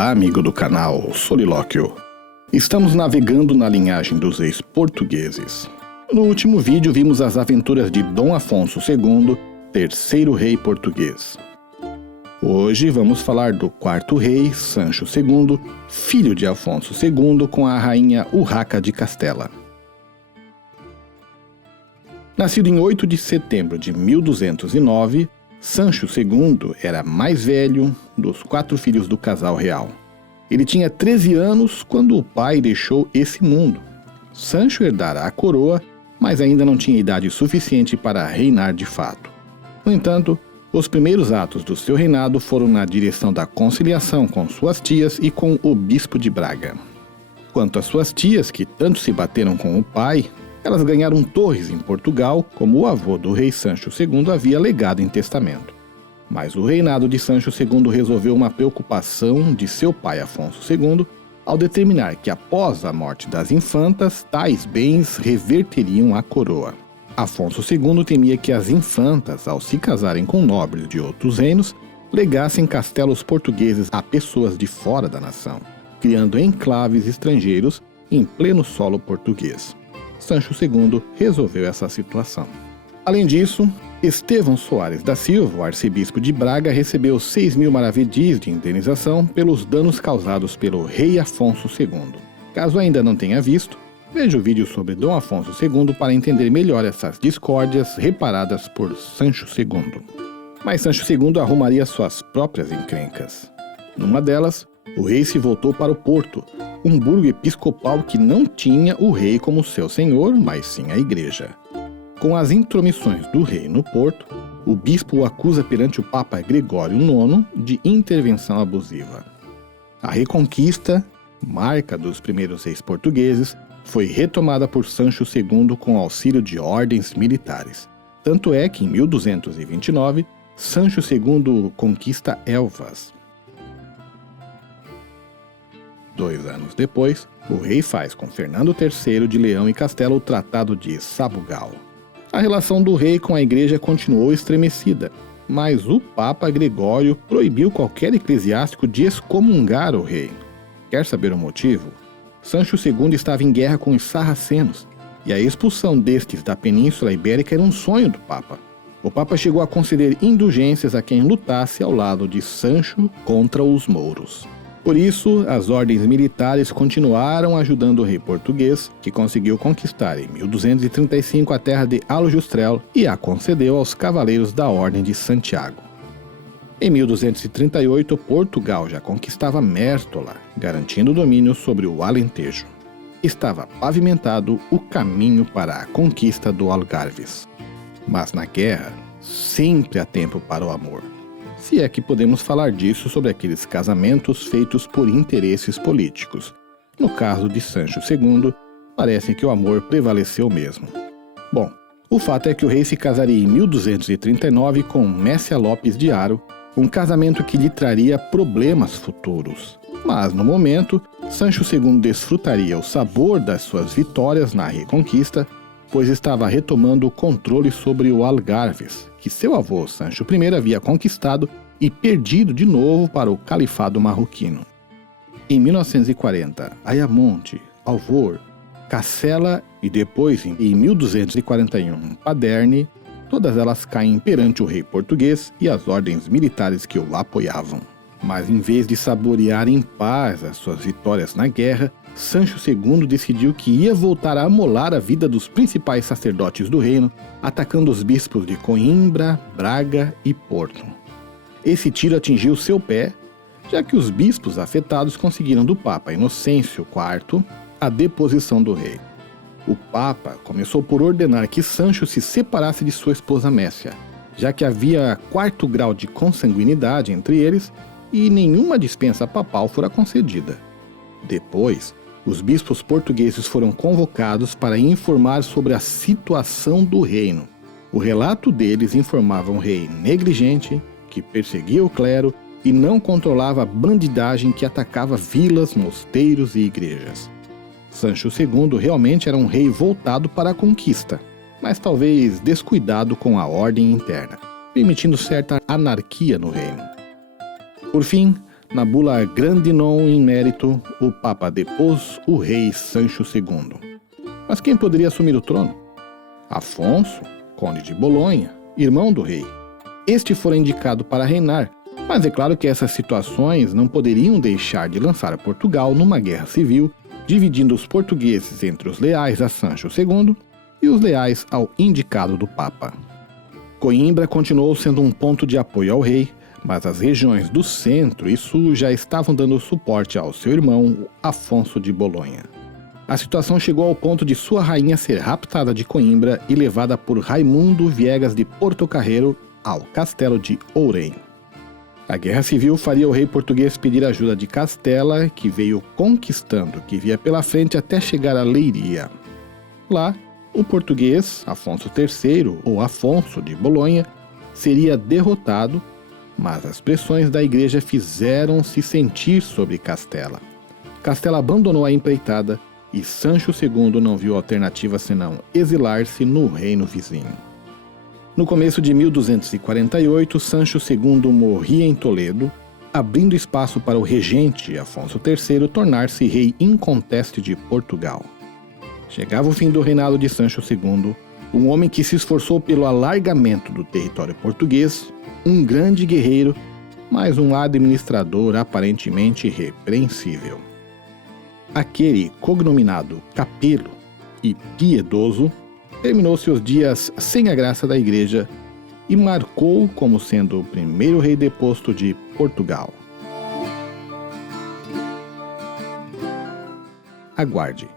Olá, amigo do canal Solilóquio. Estamos navegando na linhagem dos reis portugueses. No último vídeo vimos as aventuras de Dom Afonso II, terceiro rei português. Hoje vamos falar do quarto rei, Sancho II, filho de Afonso II, com a rainha Urraca de Castela. Nascido em 8 de setembro de 1209, Sancho II era mais velho dos 4 filhos do casal real. Ele tinha 13 anos quando o pai deixou esse mundo. Sancho herdara a coroa, mas ainda não tinha idade suficiente para reinar de fato. No entanto, os primeiros atos do seu reinado foram na direção da conciliação com suas tias e com o bispo de Braga. Quanto às suas tias, que tanto se bateram com o pai, elas ganharam torres em Portugal, como o avô do rei Sancho II havia legado em testamento. Mas o reinado de Sancho II resolveu uma preocupação de seu pai Afonso II ao determinar que após a morte das infantas, tais bens reverteriam à coroa. Afonso II temia que as infantas, ao se casarem com nobres de outros reinos, legassem castelos portugueses a pessoas de fora da nação, criando enclaves estrangeiros em pleno solo português. Sancho II resolveu essa situação. Além disso, Estevão Soares da Silva, o arcebispo de Braga, recebeu 6.000 maravedis de indenização pelos danos causados pelo rei Afonso II. Caso ainda não tenha visto, veja o vídeo sobre Dom Afonso II para entender melhor essas discórdias reparadas por Sancho II. Mas Sancho II arrumaria suas próprias encrencas. Numa delas, o rei se voltou para o Porto, um burgo episcopal que não tinha o rei como seu senhor, mas sim a igreja. Com as intromissões do rei no Porto, o bispo o acusa perante o Papa Gregório IX de intervenção abusiva. A Reconquista, marca dos primeiros reis portugueses, foi retomada por Sancho II com auxílio de ordens militares. Tanto é que em 1229, Sancho II conquista Elvas. 2 anos depois, o rei faz com Fernando III de Leão e Castela o Tratado de Sabugal. A relação do rei com a igreja continuou estremecida, mas o Papa Gregório proibiu qualquer eclesiástico de excomungar o rei. Quer saber o motivo? Sancho II estava em guerra com os sarracenos, e a expulsão destes da Península Ibérica era um sonho do Papa. O Papa chegou a conceder indulgências a quem lutasse ao lado de Sancho contra os mouros. Por isso, as ordens militares continuaram ajudando o rei português, que conseguiu conquistar em 1235 a terra de Aljustrel e a concedeu aos cavaleiros da Ordem de Santiago. Em 1238, Portugal já conquistava Mértola, garantindo domínio sobre o Alentejo. Estava pavimentado o caminho para a conquista do Algarves. Mas na guerra, sempre há tempo para o amor. Se é que podemos falar disso sobre aqueles casamentos feitos por interesses políticos. No caso de Sancho II, parece que o amor prevaleceu mesmo. Bom, o fato é que o rei se casaria em 1239 com Messia Lopes de Haro, um casamento que lhe traria problemas futuros. Mas no momento, Sancho II desfrutaria o sabor das suas vitórias na Reconquista, pois estava retomando o controle sobre o Algarves, que seu avô Sancho I havia conquistado e perdido de novo para o califado marroquino. Em 1940, Ayamonte, Alvor, Cacela e depois, em 1241, Paderne, todas elas caem perante o rei português e as ordens militares que o apoiavam. Mas em vez de saborear em paz as suas vitórias na guerra, Sancho II decidiu que ia voltar a amolar a vida dos principais sacerdotes do reino, atacando os bispos de Coimbra, Braga e Porto. Esse tiro atingiu seu pé, já que os bispos afetados conseguiram do Papa Inocêncio IV a deposição do rei. O Papa começou por ordenar que Sancho se separasse de sua esposa Messia, já que havia 4º grau de consanguinidade entre eles e nenhuma dispensa papal fora concedida. Depois, os bispos portugueses foram convocados para informar sobre a situação do reino. O relato deles informava um rei negligente, que perseguia o clero e não controlava a bandidagem que atacava vilas, mosteiros e igrejas. Sancho II realmente era um rei voltado para a conquista, mas talvez descuidado com a ordem interna, permitindo certa anarquia no reino. Por fim, Na bula Grandi Non in Merito, o Papa depôs o rei Sancho II. Mas quem poderia assumir o trono? Afonso, conde de Bolonha, irmão do rei. Este fora indicado para reinar, mas é claro que essas situações não poderiam deixar de lançar Portugal numa guerra civil, dividindo os portugueses entre os leais a Sancho II e os leais ao indicado do Papa. Coimbra continuou sendo um ponto de apoio ao rei, mas as regiões do centro e sul já estavam dando suporte ao seu irmão Afonso de Bolonha. A situação chegou ao ponto de sua rainha ser raptada de Coimbra e levada por Raimundo Viegas de Portocarrero ao castelo de Ourém. A guerra civil faria o rei português pedir ajuda de Castela, que veio conquistando o que via pela frente até chegar a Leiria. Lá, o português Afonso III, ou Afonso de Bolonha, seria derrotado, mas as pressões da igreja fizeram-se sentir sobre Castela. Castela abandonou a empreitada e Sancho II não viu alternativa senão exilar-se no reino vizinho. No começo de 1248, Sancho II morria em Toledo, abrindo espaço para o regente Afonso III tornar-se rei inconteste de Portugal. Chegava o fim do reinado de Sancho II, um homem que se esforçou pelo alargamento do território português, um grande guerreiro, mas um administrador aparentemente irrepreensível. Aquele cognominado Capelo e piedoso terminou seus dias sem a graça da igreja e marcou como sendo o primeiro rei deposto de Portugal. Aguarde.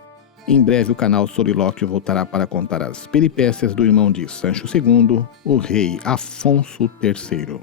Em breve o canal Solilóquio voltará para contar as peripécias do irmão de Sancho II, o rei Afonso III.